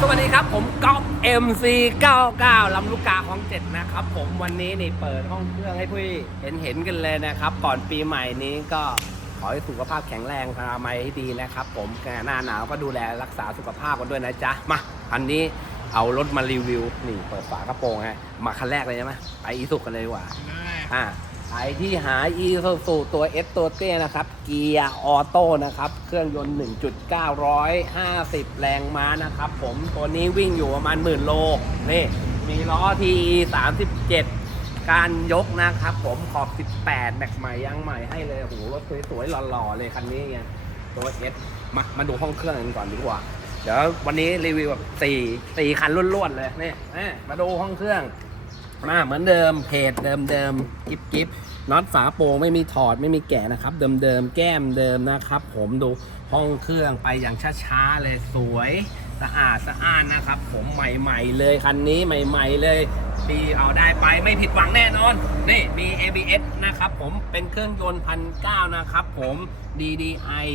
สวัสดีครับผมก๊อฟ MC99 ลำลูกกาของเจ็ดนะครับ ผมวันนี้นี่เปิดห้องเครื่องให้พี่เห็นเห็นๆกันเลยนะครับ ก่อนปีใหม่นี้ก็ขอให้สุขภาพแข็งแรงพามัยให้ดีนะครับ ผมหน้าหนาวก็ดูแลรักษาสุขภาพกันด้วยนะจ๊ะ มาอันนี้เอารถมารีวิว นี่เปิดฝากระโปรงฮะมาคันแรกเลยใช่ไหมไปอีสุกันเลยดีกว่าอ่า ใครที่หา e s u s u ตัว S ตัวเต้นะครับ เกียร์ออโต้นะครับ เครื่องยนต์ 1.950 แรงม้านะครับ ผมตัวนี้วิ่งอยู่ประมาณหมื่นโล นี่ มีล้อที37 การยกนะครับ ผมขอบ 18 แม็กใหม่ยางใหม่ให้เลยโอ้โหรถสวยๆหล่อๆเลยคันนี้ไงตัว S มามาดูห้องเครื่องกันก่อนดีกว่า เดี๋ยววันนี้รีวิวแบบสี่สี่คันล้วนๆเลยนี่นี่มาดูห้องเครื่องมาเหมือนเดิมเพจเดิมเดิมกิฟกิฟ น็อตฝาโปร่งไม่มีถอดไม่มีแกะนะครับ เดิมเดิมแก้มเดิมนะครับ ผมดูห้องเครื่องไปอย่างช้าๆเลยสวยสะอาดสะอ้านนะครับ ผมใหม่ๆเลยคันนี้ใหม่ ๆ เลยปีเอาได้ไปไม่ผิดหวังแน่นอนนี่มี ABS นะครับผมเป็นเครื่องยนต์พันเก้านะครับ ผม DDI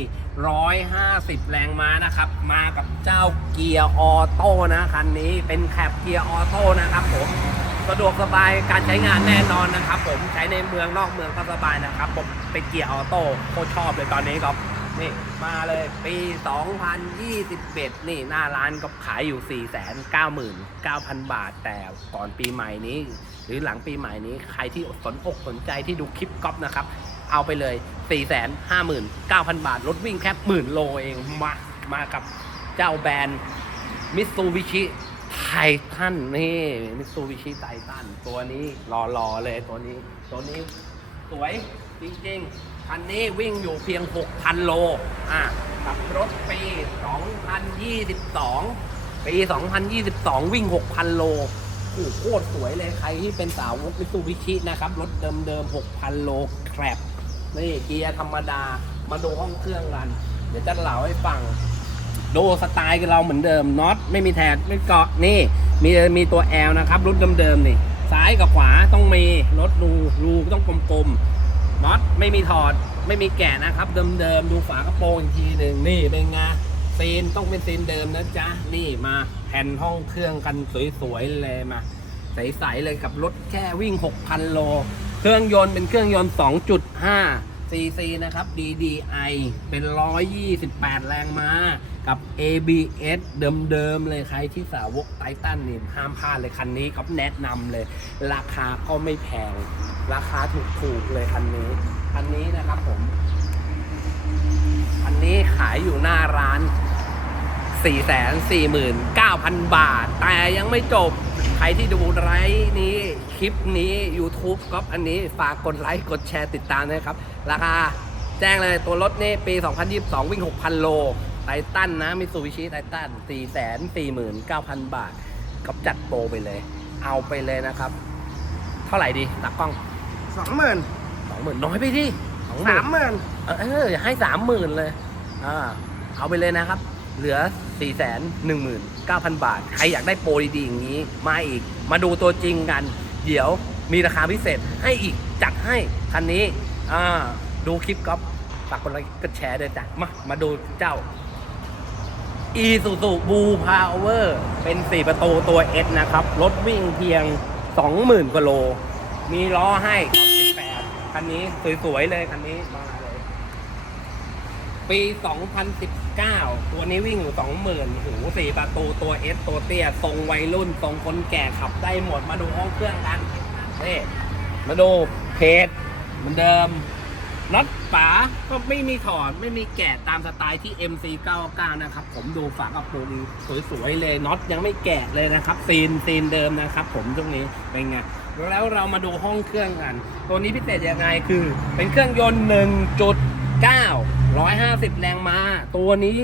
150 แรงม้านะครับ มากับเจ้าเกียร์ออโต้นะคันนี้เป็นแคปเกียร์ออโต้นะครับผม สะดวกสบายการใช้งานแน่นอนนะครับ ผมใช้ในเมืองนอกเมืองก็สบายนะครับ ผมเป็นเกียร์ออโต้โคตรชอบเลยตอนนี้ครับนี่มาเลยปี 2021 นี่หน้าร้านก็ขายอยู่ 499,000 บาท แต่ก่อนปีใหม่นี้ หรือหลังปีใหม่นี้ใครที่สนอกสนใจที่ดูคลิปก๊อฟนะครับ เอาไปเลย 459,000 บาท รถวิ่งแค่หมื่นโลเองมามากับเจ้าแบรนด์มิตซูบิชิ ไททันนี่มิตซูบิชิไททันตัวนี้รอๆเลยตัวนี้ ตัวนี้สวยจริงๆ คันนี้วิ่งอยู่เพียง 6,000 โล อะกับรถปี 2022 ปี 2022 วิ่ง 6,000 โลโอ้โหโคตรสวยเลยใครที่เป็นสาวกมิตซูบิชินะครับ รถเดิมๆ 6,000 โลแครบนี่เกียร์ธรรมดา มาดูห้องเครื่องกัน เดี๋ยวจะเล่าให้ฟัง ดูสไตล์กับเราเหมือนเดิมน็อตไม่มีแถบไม่เกาะนี่ มีมีตัวแอลนะครับรุ่นเดิมๆนี่ ซ้ายกับขวาต้องมีรถรูรูต้องกลมๆน็อตไม่มีถอดไม่มีแกะนะครับ เดิมๆดูฝากระโปรงอีกทีหนึ่งนี่เป็นไงซีนต้องเป็นซีนเดิมนะจ๊ะนี่มาแผ่นห้องเครื่องกันสวยๆเลยมาใสๆเลยกับรถแค่วิ่ง 6,000 โล เครื่องยนต์เป็นเครื่องยนต์ 2.5 cc นะครับ DDI เป็น 128 แรงม้า กับ ABS เดิมๆเลยใครที่สาวกไททันนี่ห้ามพลาดเลยคันนี้ก็แนะนำเลย ราคาก็ไม่แพง ราคาถูกๆเลยคันนี้ คันนี้นะครับผม คันนี้ขายอยู่หน้าร้าน 449,000 บาท แต่ยังไม่จบใครที่ดูไลฟ์นี้คลิปนี้ YouTube ก็อันนี้ฝากกดไลค์กดแชร์ติดตามด้วยครับ ราคาแจ้งเลยตัวรถนี่ปี 2022 วิ่ง 6,000 โลไททันนะมิซูบิชิไททัน449,000 บาทก็จัดโปรไปเลย เอาไปเลยนะครับ เท่าไหร่ดีตากล้อง สองหมื่น20,000น้อยไปดิ20,000สามหมื่นเออเอออย่าให้สามหมื่นเลยอ่าเอาไปเลยนะครับ เหลือ4ี่แสนหนึ่งหมื่นเก้าพันบาท ใครอยากได้โปรดีๆอย่างนี้ มาอีก มาดูตัวจริงกัน เดี๋ยว มีราคาพิเศษให้อีกจัดให้คันนี้อ่าดูคลิปก็ฝากกดไลค์กดแชร์ด้วยจ้ะมามาดูเจ้า e s u z u Blue Power เป็น 4 ประตูตัว S นะครับ รถวิ่งเพียง 20,000กว่าโล มีล้อให้18คันนี้สวยๆเลยคันนี้มาเลยปี 2019 ตัวนี้วิ่งอยู่20,000หูสี่ประตูตัว S ตัวเตี้ย ทรงวัยรุ่น ทรงคนแก่ขับได้หมดมาดูห้องเครื่องกัน นี่มาดูเพจเหมือนเดิมน็อตป๋าก็ไม่มีถอดไม่มีแกะตามสไตล์ที่ MC99 นะครับ ผมดูฝากระโปรงสวยๆเลยน็อตยังไม่แกะเลยนะครับซีนซีนเดิมนะครับ ผมตรงนี้เป็นไงแล้วเรามาดูห้องเครื่องกัน ตัวนี้พิเศษยังไงคือ เป็นเครื่องยนต์ 1.9 150 แรงม้า ตัวนี้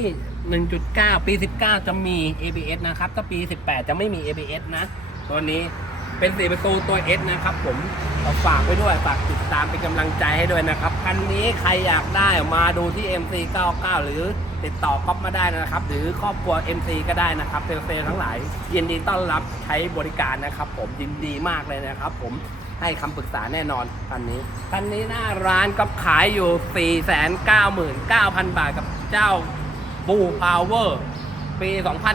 1.9 ปี 19 จะมี ABS นะครับ ถ้าปี 18 จะไม่มี ABS นะ ตัวนี้ เป็นสี่ประตูตัว S นะครับผมฝากไว้ด้วยฝากติดตามเป็นกำลังใจให้ด้วยนะครับคันนี้ใครอยากได้มาดูที่ MC99 หรือติดต่อก๊อปมาได้นะครับ หรือครอบครัว MC ก็ได้นะครับเซลล์ทั้งหลาย ยินดีต้อนรับใช้บริการนะครับ ผมยินดีมากเลยนะครับ ผมให้คำปรึกษาแน่นอนคันนี้คันนี้หน้าร้านก็ขายอยู่ 499,000 บาทกับเจ้าบูพาวเวอร์ปี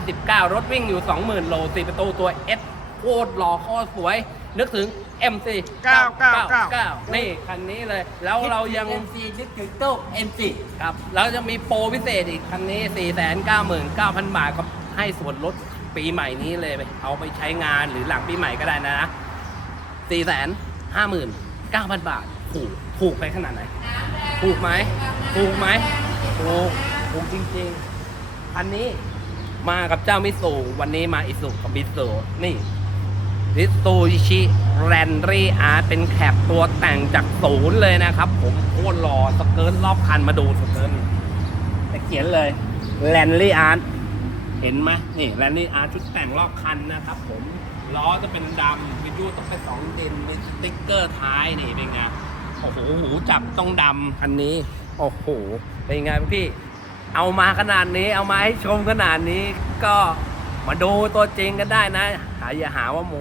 2019 รถวิ่งอยู่ 20,000 โลสีประตูตัว S คตรหล่อโคตรสวย นึกถึง MC 999 นี่คันนี้เลย แล้วเรายังเอ็มซีนึกถึงตู้เอ็มซีครับ แล้วจะมีโปรพิเศษอีกคันนี้ 499,000 บาทก็ให้ส่วนลดปีใหม่นี้เลยไปเอาไปใช้งานหรือหลังปีใหม่ก็ได้นะ459,000 บาท ถูก ถูกไปขนาดไหน ถูกไหม ถูกไหม ถูก ถูกจริงๆ อันนี้มากับเจ้ามิสูวันนี้มาอิสุกับมิสูนี่ มิสูชิแรนรีอาร์เป็นแคปตัวแต่งจากศูนย์เลยนะครับ ผมโคตรหล่อสเกิร์ตรอบคันมาดูสเกิร์ตแต่เขียนเลยแรนรีอาร์เห็นไหมนี่แรนรีอาร์ชุดแต่งรอบคันนะครับ ผมล้อจะเป็นดำวิทยุต้องเป็นสองดินมีสติ๊กเกอร์ท้ายนี่เป็นไงโอ้โหหูจับต้องดำคันนี้โอ้โหเป็นไงพี่ เอามาขนาดนี้เอามาให้ชมขนาดนี้ก็ มาดูตัวจริงกันได้นะ หาอย่าหาว่าโม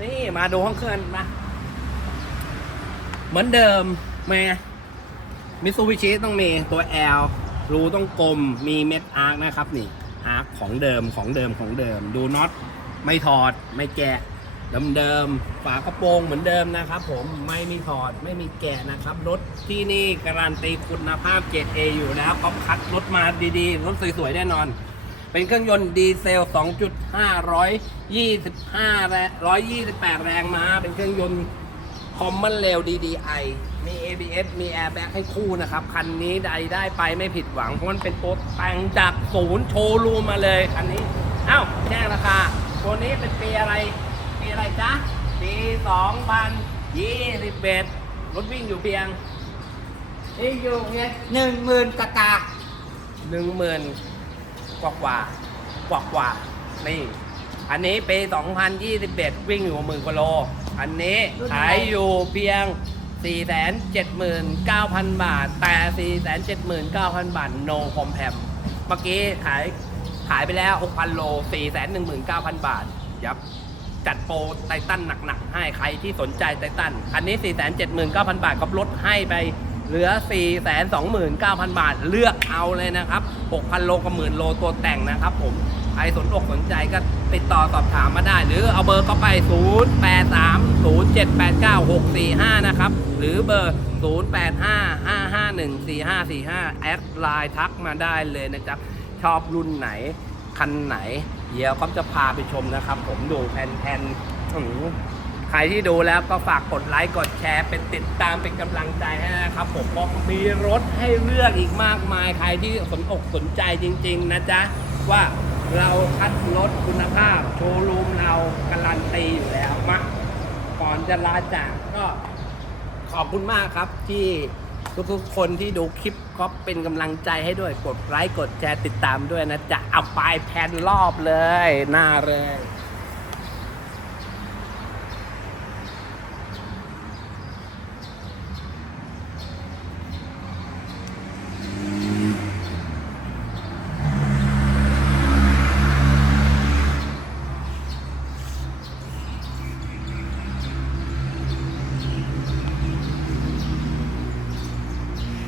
นี่มาดูห้องเครื่องมาเหมือนเดิมแม่มิซูบิชิต้องมีตัว L รูต้องกลมมีเม็ดอาร์คนะครับนี่อาร์คของเดิมของเดิมของเดิม ดูน็อตไม่ถอดไม่แกะเดิมๆฝากระโปรงเหมือนเดิมนะครับ ผมไม่มีถอดไม่มีแกะนะครับรถที่นี่การันตีคุณภาพ 7A อยู่นะครับก๊อปคัดรถมาดีๆรถสวยๆแน่นอน เป็นเครื่องยนต์ดีเซล 2.5 125แรง128 แรงม้า เป็นเครื่องยนต์คอมมอนเรล DDI มี ABS มี Airbag ให้คู่นะครับ คันนี้ใดได้ไปไม่ผิดหวัง เพราะมันเป็นตัวแต่งจากศูนย์โชว์รูมมาเลยคันนี้ เอ้า แจ้งราคา ตัวนี้เป็นปีอะไร ปีอะไรจ๊ะ ปี2021รถวิ่งอยู่เพียงนี่อยู่เพียงหนึ่งหมื่นกะกาหนึ่งหมื่น กว่ากว่ากว่ากว่านี่ อันนี้ปี 2021 วิ่งอยู่หมื่นกว่าโล อันนี้ขายอยู่เพียง 479,000 บาท แต่ 479,000 บาท no c o m p a m เมื่อกี้ขายขายไปแล้ว 6,000 โล 419,000 บาท ยับ จัดโปรไททันหนัก ๆ ให้ใครที่สนใจไททัน อันนี้ 479,000 บาทก็ลดให้ไป เหลือ 429,000 บาท เลือกเอาเลยนะครับ 6,000 โลกับหมื่นโลตัวแต่งนะครับผมใครสนอกสนใจก็ติดต่อสอบถามมาได้ หรือเอาเบอร์ก็ไป 0830799645 นะครับ หรือเบอร์ 0855514545 แอดไลน์ทักมาได้เลยนะจ๊ะชอบรุ่นไหน คันไหน เดี๋ยวก็จะพาไปชมนะครับ ผมดูแผ่นแผ่น รที่ดูแล้วก็ฝากกดไลค์กดแชร์เป็นติดตามเป็นกำลังใจให้นะครับผมเพราะมีรถให้เลือกอีกมากมายใครที่สนอกสนใจจริง ๆ นะจ๊ะ ว่าเราคัดรถคุณภาพ โชว์รูมเราการันตีอยู่แล้วมาก่อนจะลาจากก็ขอบคุณมากครับที่ทุกๆ คนที่ดูคลิปก็เป็นกำลังใจให้ด้วยกดไลค์กดแชร์ติดตามด้วยนะจะเอาไปแผ่นรอบเลยหน้าเลย